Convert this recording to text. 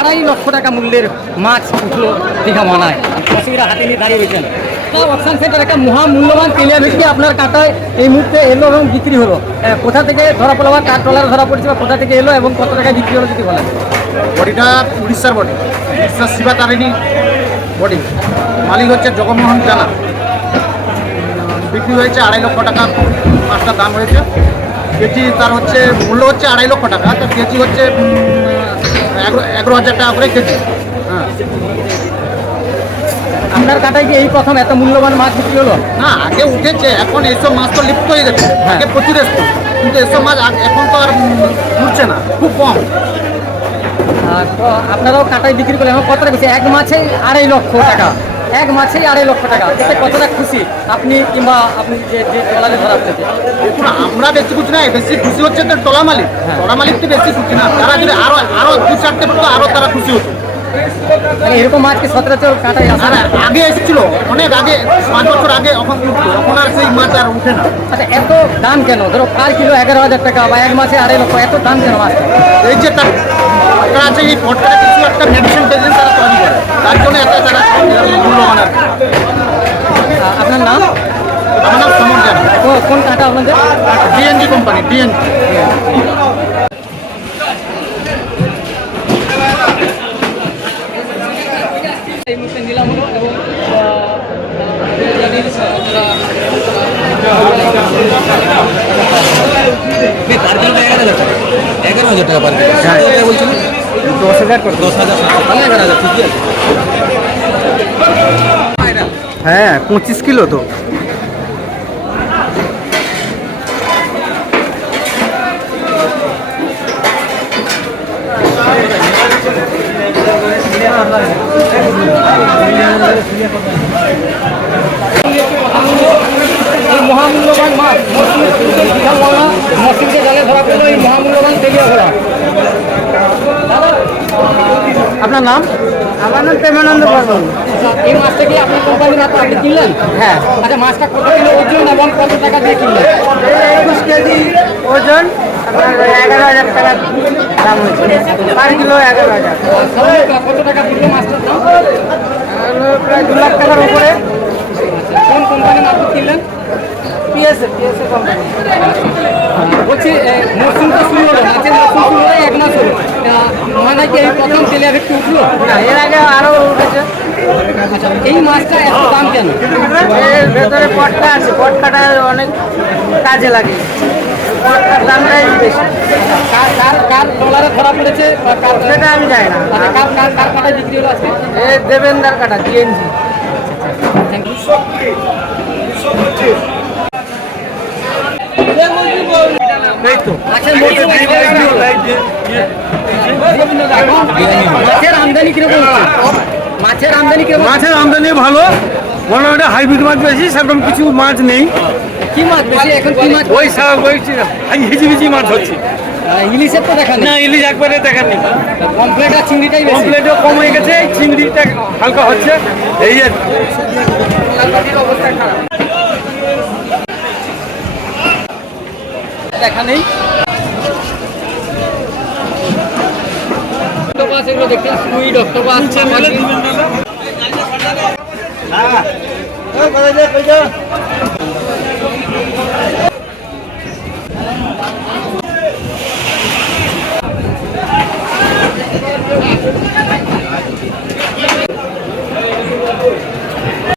আড়াই লক্ষ টাকা মূল্যের মাছ উঠল দীঘা মানায় চাষিরা হাতে নিয়ে দাঁড়িয়ে রয়েছেন। তাও অপশান সেন্টার একটা মহা মূল্যবান তেলিয়া ভেটকি আপনার কাঁটায় এই মুহূর্তে এলো এবং বিক্রি হলো। কোথা থেকে ধরা পড়ল বা কার ট্রলারে ধরা পড়েছে বা কোথা থেকে এলো এবং কত টাকায় বিক্রি হলো যদি বলেন? বডিটা উড়িষ্যার বডি। উড়িষ্যার শিবা তারিণী বডি। মালিক হচ্ছে জগমোহন জানা বিক্রি হয়েছে আড়াই লক্ষ টাকা। মাছটার দাম হয়েছে। কেজি তার হচ্ছে, মূল্য হচ্ছে আড়াই লক্ষ টাকা। তো কেজি হচ্ছে এগারো হাজার টাকা করে কেজি। হ্যাঁ। আপনার কাটায় কি এই প্রথম এত মূল্যবান মাছ বিক্রি হলো? না আগে উঠেছে এখন এইসব মাছ তো লিপ্ত হয়ে গেছে। হ্যাঁ। আগে প্রচুর এসতো কিন্তু এসব মাছ এখন তো আর উঠছে না খুব কম। তো আপনারাও কাটায় বিক্রি করলে এখন কত টাকা? এক মাছে আড়াই লক্ষ টাকা। এক মাছেই আড়াই লক্ষ টাকা। এতে কতটা খুশি? আপনি কিংবা আপনি যে যে ট্রলারে ধরা পড়েছে দেখুন আমরা বেশি খুশি নাই বেশি খুশি হচ্ছে তো টলা মালিক। হ্যাঁ। টলা মালিক তো বেশি খুশি না। তারা যদি আরও আরও দু চারটে পেতো আরও তারা খুশি হতো। মানে এরকম মাছ কি সচরাচর কাঁটায় আসে? আগে এসেছিল অনেক আগে পাঁচ বছর আগে এখন এখন আর সেই মাছ আর উঠে না। আচ্ছা এত দাম কেন? ধরো পার কিলো এগারো হাজার টাকা বা এক মাসে আড়াই লক্ষ এত দাম কেন মাছ এই যে তার আছে এই পটটা কিছু একটা মেডিসিন টেডিসিন তারা তৈরি করে তার জন্য এত তারা মূল্যবান আর কি। আ- আপনার নাম আমার নাম সমর জানা কাঁটা আপনাদের ডিএনজি কোম্পানি ডিএনজি এগারো হাজার টাকা পার কেজি সাত হাজার টাকা বলছিল দশ হাজার দশ হাজার তাহলে এগারো হাজার ঠিকই আছে হ্যাঁ পঁচিশ কিলো তো। এই মহামূল্যবান মাছ মসজিদ বিশাল মামা মসজিদকে জালে ধরা পড়ল এই মহামূল্যবান তেলিয়া ঘোড়া। আপনার নাম? আমার নাম প্রেমানন্দ বর্মন। এই মাছটা কি আপনার কোম্পানির হাতে আপনি কিনলেন? হ্যাঁ। আচ্ছা মাছটা কত কিলো ওজন এবং কত টাকা দিয়ে কিনলেন? একুশ কেজি ওজন এগারো হাজার টাকা দাম হয়েছে। পার কিলো এগারো হাজার। কত টাকা দিল মাছটার দাম এগুলো প্রায় দু লাখ টাকার উপরে কোন কোম্পানির মাছ কিনলেন পিএসএ পিএসএ কোম্পানি বলছি এ, মরশুম তো শুরু হলো মাছের মরশুম শুরু হলো এক মাস হলো তা, মানে কি এই প্রথম তেলিয়া ভেটকি উঠল না এর আগে আরও উঠেছে। এই মাছটা এত দাম কেন? এর ভেতরে পটকা আছে পটকাটা অনেক কাজে লাগে। পটকার দামটাই বেশি। কার কার কার ডলারে ধরা পড়েছে সেটা আমি জানি না। আচ্ছা কার কার কার কাটায় বিক্রি হলো আজকে? এ দেবেন্দার কাটা ডিএনজি থ্যাংক ইউ আচ্ছা মাছের আমদানি কীরকম মাছের আমদানি কীরকম? মাছের আমদানি ভালো। মোটামুটি হাইব্রিড মাছ বেশি সেরকম কিছু মাছ নেই। কি মাছ বেশি? এখন কি মাছ? ওই সব ওই হিজিবিজি মাছ হচ্ছে। ইলিশের তো দেখা না ইলিশ একবারে নেই। কমপ্লেট আর চিংড়িটাই বেশি? কমপ্লেটও কম হয়ে গেছে এই চিংড়িটা হালকা হচ্ছে। এই যে দেখা নেই। এগুলো দেখতে সুইট অক্টোপাস